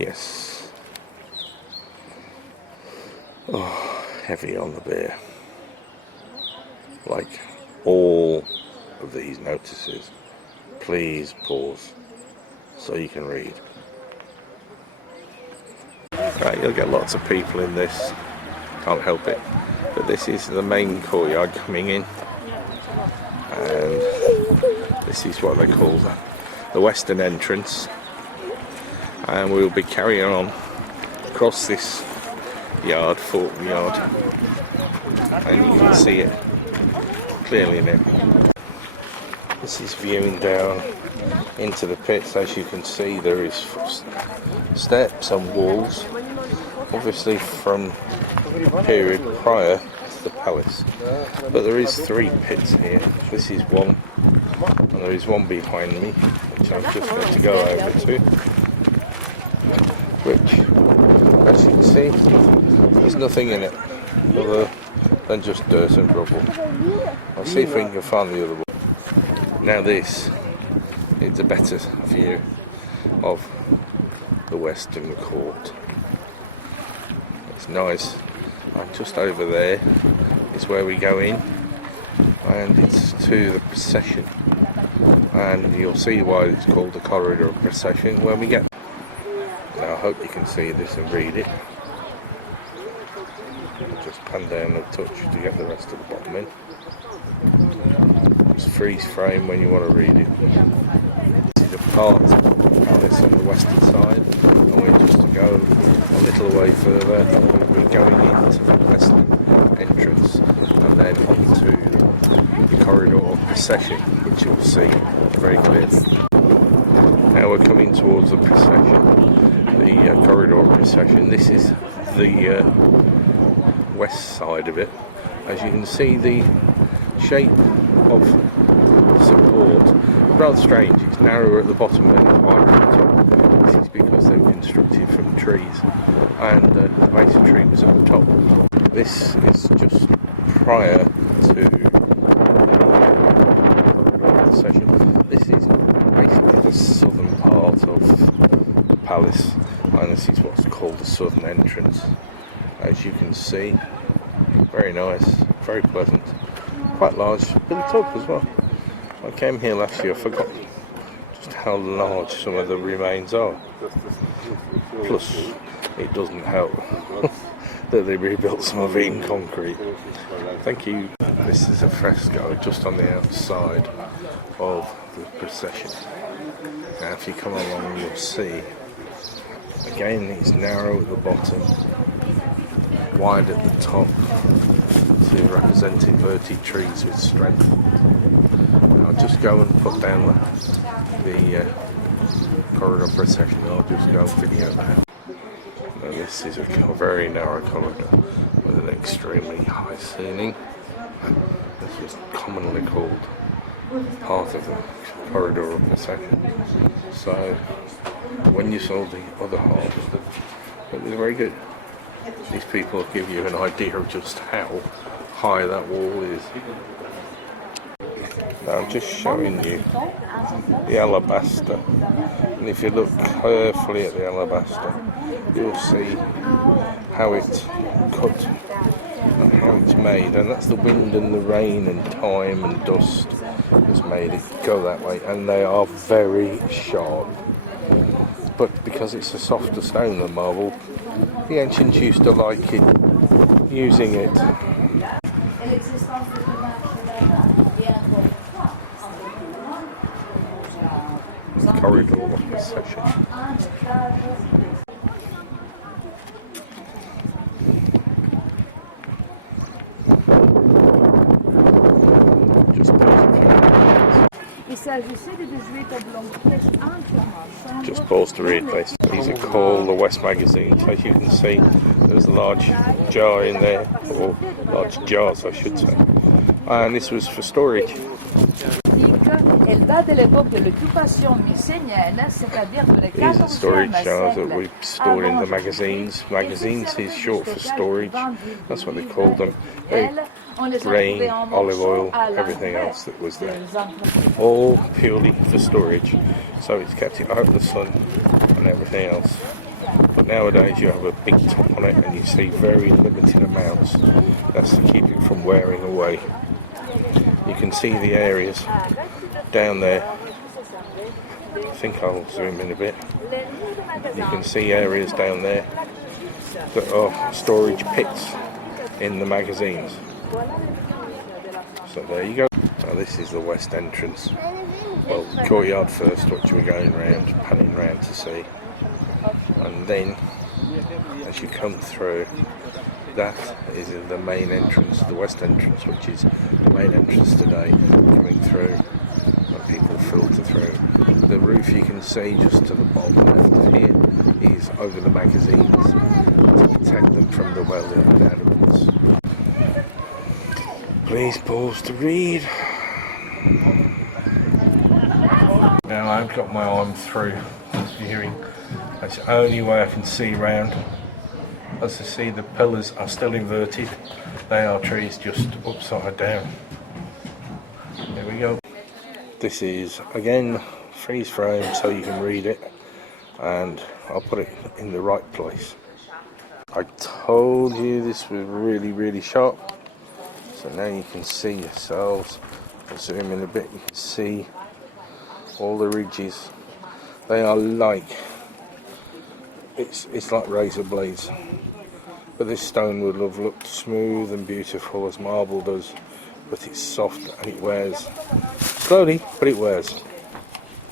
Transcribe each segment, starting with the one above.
Yes. Oh, heavy on the beer. Like all of these notices, please pause so you can read. Right, you'll get lots of people in this, can't help it. But this is the main courtyard coming in, and this is what they call the western entrance, and we'll be carrying on across this fort yard, and you can see it clearly now. This is viewing down into the pits. As you can see, there is steps and walls, obviously from the period prior to the palace. But there is 3 pits here. This is one, and there is one behind me, which I'm just going to go over to. Which, as you can see, there's nothing in it other than just dirt and rubble. I'll see if we can find the other one. Now this is a better view of the western court. It's nice. And just over there is where we go in, and it's to the procession, and you'll see why it's called the corridor of procession when we get there. Now I hope you can see this and read it. Just pan down a touch to get the rest of the bottom in. Just freeze frame when you want to read it. This is a part of this on the western side, and we're just to go a little way further, and we'll be going into the western entrance and then into the corridor of procession, which you'll see very clearly. Now we're coming towards the procession, the corridor of procession. This is the west side of it. As you can see, the shape of support is rather strange. It's narrower at the bottom and wider at the top. This is because they were constructed from trees, and the base of tree was at the top. This is just prior to the corridor of the session. This is basically the southern part of the palace, and this is what's called the southern entrance. As you can see, very nice, very pleasant, quite large, built up as well. I came here last year, I forgot just how large some of the remains are. Plus, it doesn't help that they rebuilt some of it in concrete. Thank you. This is a fresco just on the outside of the procession. Now if you come along, you'll see, again, it's narrow at the bottom, wide at the top, to represent inverted trees with strength. I'll just go and put down the corridor procession. I'll just go and video that. Now this is a very narrow corridor with an extremely high ceiling. This is commonly called part of the corridor of procession. So when you saw the other half, it was very good. These people give you an idea of just how high that wall is. Now I'm just showing you the alabaster, and if you look carefully at the alabaster, you'll see how it's cut and how it's made, and that's the wind and the rain and time and dust that's made it go that way, and they are very sharp. But because it's a softer stone than marble, the ancients used to like it, using it. Corridor of procession. Just pause to read this. These are called the West magazines. As you can see, there's a large jar in there, or large jars I should say, and this was for storage. Elle date de l'époque de l'occupation mycénienne, c'est-à-dire de la 14e These are storage jars that we store in the magazines. Magazines is short for storage. That's what they called them. Grain, olive oil, everything else that was there. All purely for storage. So it's kept it out of the sun and everything else. nowadays you have a big top on it and you see very limited amounts. That's to keep it from wearing away. You can see the areas down there. I think I'll zoom in a bit. You can see areas down there that are storage pits in the magazines. So there you go. Now this is the west entrance. Well, courtyard first, which we're going round, panning round to see. And then, as you come through, that is the main entrance, the west entrance, which is the main entrance today, coming through, and people filter through. The roof you can see just to the bottom left of here is over the magazines to protect them from the welding elements. Please pause to read. Now I've got my arm through this viewing. That's the only way I can see round. As you see, the pillars are still inverted. They are trees just upside down. There we go. This is again freeze frame so you can read it, and I'll put it in the right place. I told you this was really sharp. So now you can see yourselves. I'll zoom in a bit, you can see all the ridges. They are like, it's like razor blades. But this stone would have looked smooth and beautiful as marble does, but it's soft and it wears. Slowly, but it wears.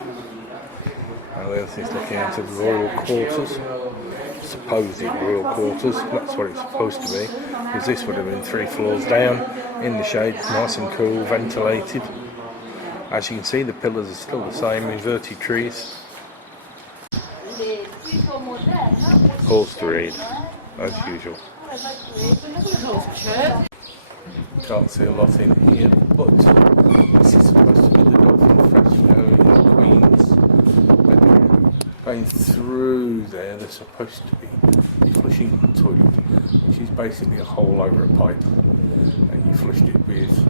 Now this is looking into the royal quarters. Supposed royal quarters, that's what it's supposed to be, because this would have been 3 floors down in the shade, nice and cool, ventilated. As you can see, the pillars are still the same, inverted trees. Pause to read, as usual. Can't see a lot in here, but this is supposed to be the dolphin fresco in the Queen's bedroom. Going through there, they're supposed to be flushing the toilet, which is basically a hole over a pipe, and you flushed it with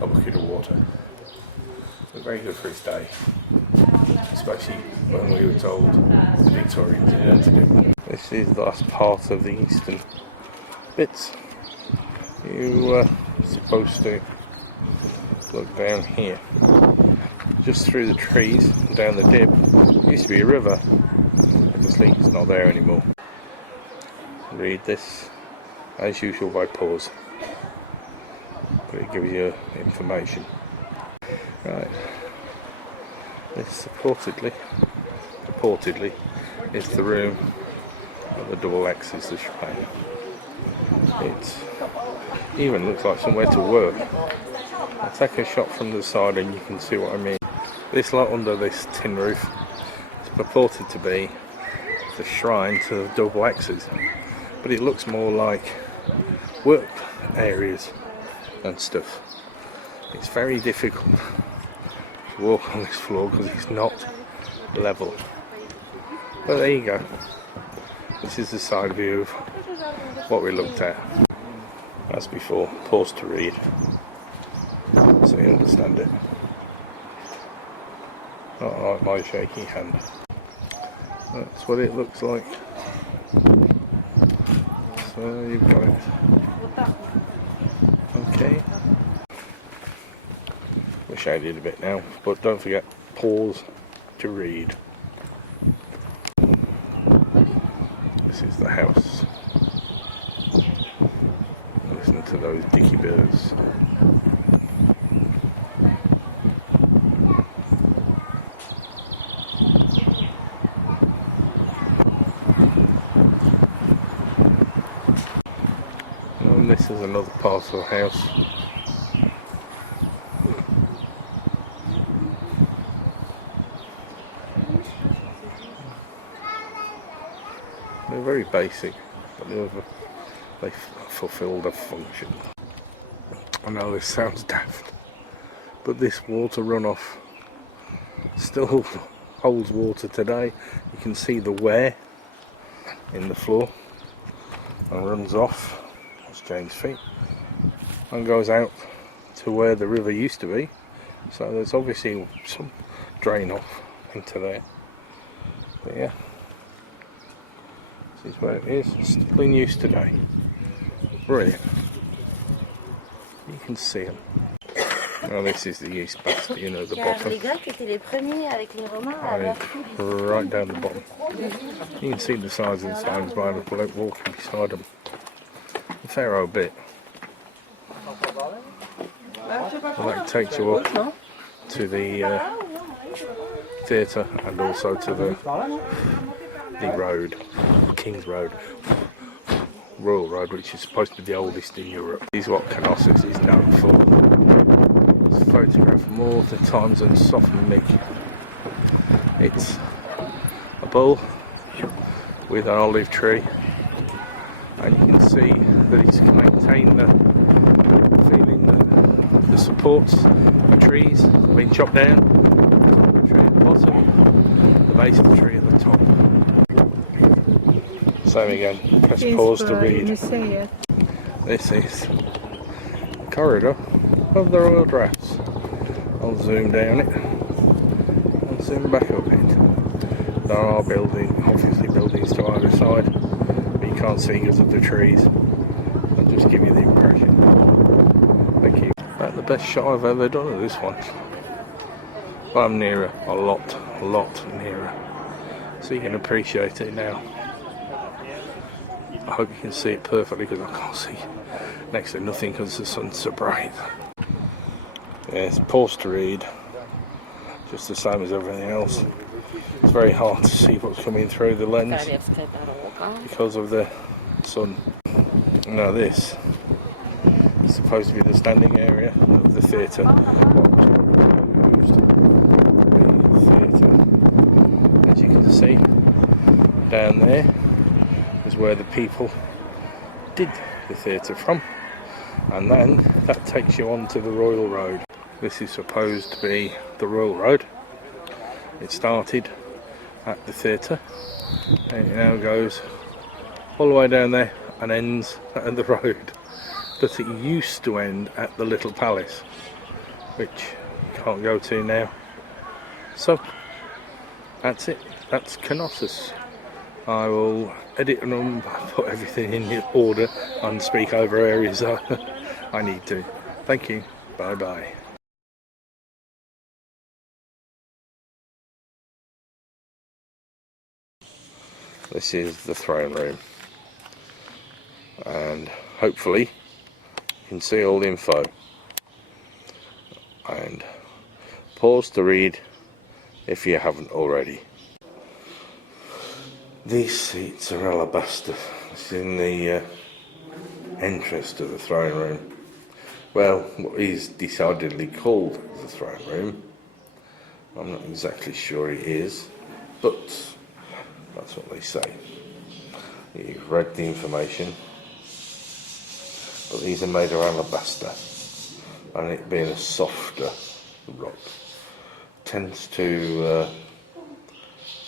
a bucket of water. It's very good for its day, especially when we were told the Victorians invented it. This is the last part of the eastern bits. You are supposed to look down here, just through the trees, down the dip. It used to be a river. Obviously it's not there anymore. Read this as usual by pause, but it gives you information. Right, this purportedly is the room of the double X's, the shrine. It even looks like somewhere to work. I'll take a shot from the side and you can see what I mean. This lot under this tin roof is purported to be the shrine to the double X's, but it looks more like work areas and stuff. It's very difficult to walk on this floor because it's not level. But there you go. This is the side view of what we looked at. As before, pause to read so you understand it. Not like my shaky hand. That's what it looks like. So you've got it. Okay. We're shaded a bit now, but don't forget, pause to read. This is the house. Listen to those dicky birds. And this is another part of the house. They're very basic, but they fulfilled a function. I know this sounds daft, but this water runoff still holds water today. You can see the wear in the floor and runs off, that's James' feet, and goes out to where the river used to be. So there's obviously some drain off into there. But yeah, This is where it is, still in use today. Brilliant. You can see them. Well, this is the East Bastion at the bottom. Right down the bottom. You can see the size of the stones by the bloke walking beside them. A fair old bit. Well, that takes you up to the theatre and also to the road, King's Road, Royal Road, which is supposed to be the oldest in Europe. This is what Knossos is known for. It's photographed more of the times than Sophomnic. It's a bull with an olive tree, and you can see that it's maintained the feeling that the supports, the trees have been chopped down, the tree at the bottom, the base of the tree at the top. Same again, press pause to read. This is the corridor of the Royal Drafts. I'll zoom down it and zoom back up it. There are obviously buildings to either side, but you can't see because of the trees. I'll just give you the impression. Thank you. About the best shot I've ever done of this one. But I'm nearer, a lot nearer. So you can appreciate it now. I hope you can see it perfectly because I can't see next to nothing because the sun's so bright. Yeah, it's pause to read, just the same as everything else. It's very hard to see what's coming through the lens because of the sun. Now this is supposed to be the standing area of the theatre. As you can see, down there is where the people did the theatre from, and then that takes you on to the Royal Road. This is supposed to be the Royal Road. It started at the theatre and it now goes all the way down there and ends at the road, but it used to end at the little palace, which you can't go to now. So that's it, that's Knossos. I will edit and put everything in order and speak over areas I need to. Thank you, bye bye. This is the throne room, and hopefully you can see all the info, and pause to read if you haven't already. These seats are alabaster. It's in the entrance to the throne room. Well, what is decidedly called the throne room. I'm not exactly sure it is, but that's what they say. You've read the information, but these are made of alabaster, and it being a softer rock tends to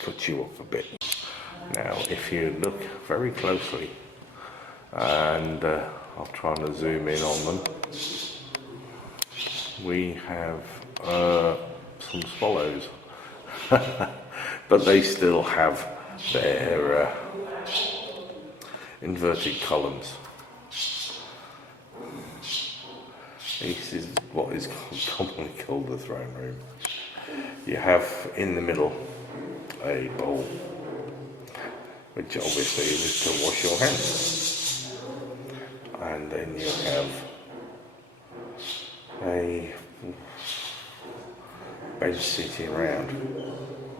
cut you up a bit. Now, if you look very closely, and I'll try and zoom in on them, we have some swallows, but they still have their inverted columns. This is what is commonly called the throne room. You have in the middle a bowl, which obviously is to wash your hands, and then you have a bench sitting round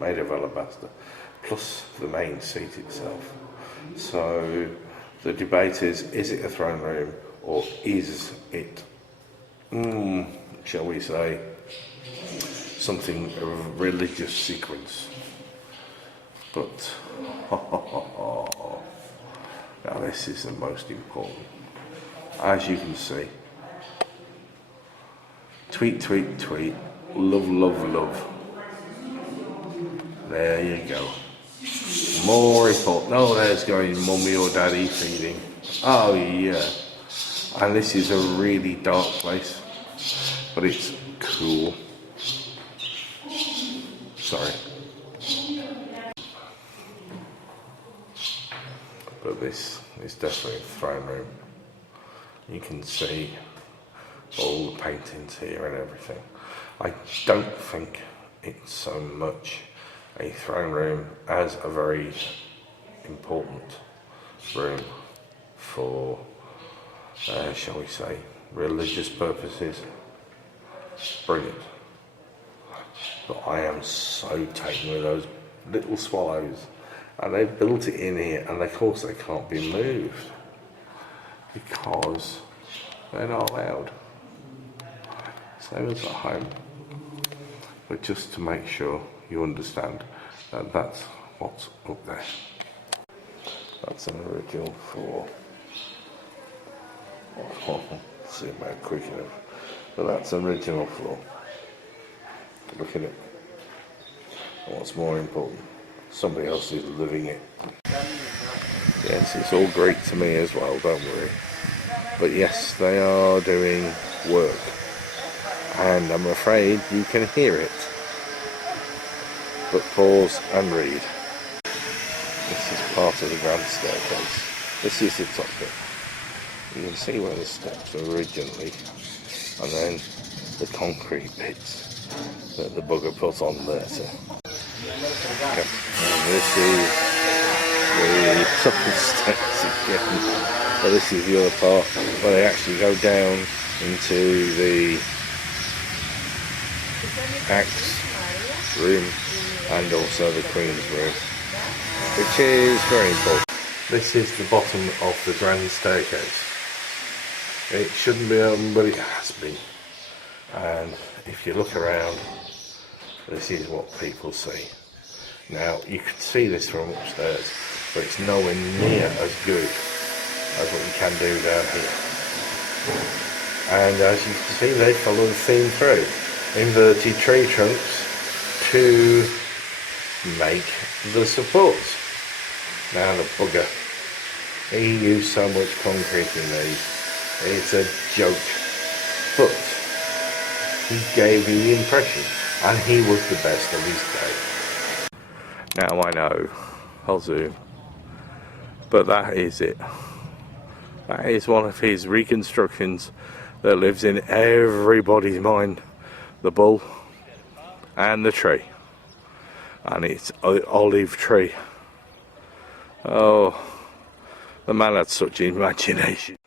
made of alabaster, plus the main seat itself. So the debate is it a throne room or is it, shall we say, something of religious sequence? But now this is the most important. As you can see, tweet, tweet, tweet, love, love, love. There you go. More important. No, there's going mummy or daddy feeding. Oh yeah. And this is a really dark place, but it's cool. Sorry. but this is definitely a throne room. You can see all the paintings here and everything. I don't think it's so much a throne room as a very important room for, shall we say, religious purposes. Brilliant. But I am so taken with those little swallows, and they've built it in here, and of course they can't be moved because they're not allowed. Same as at home. But just to make sure you understand that that's what's up there. That's an original floor. See about quick enough. But that's an original floor. Look at it. And what's more important, somebody else is living it. Yes, it's all Greek to me as well, don't worry. But yes, they are doing work. And I'm afraid you can hear it. But pause and read. This is part of the grand staircase. This is the top bit. You can see where the steps were originally, and then the concrete bits that the bugger put on there. So. Okay. And this is the top of the steps again. But this is the other part where they actually go down into the axe room and also the Queen's room, which is very important. This is the bottom of the grand staircase. It shouldn't be open, but it has been. And if you look around, this is what people see. Now, you can see this from upstairs, but it's nowhere near as good as what you can do down here. And as you can see, they follow the theme through. Inverted tree trunks to make the supports. Now the bugger, he used so much concrete in these, it's a joke. But he gave you the impression, and he was the best of his day. Now I know, I'll zoom, but that is it. That is one of his reconstructions that lives in everybody's mind. The bull and the tree, and it's an olive tree. Oh, the man had such imagination.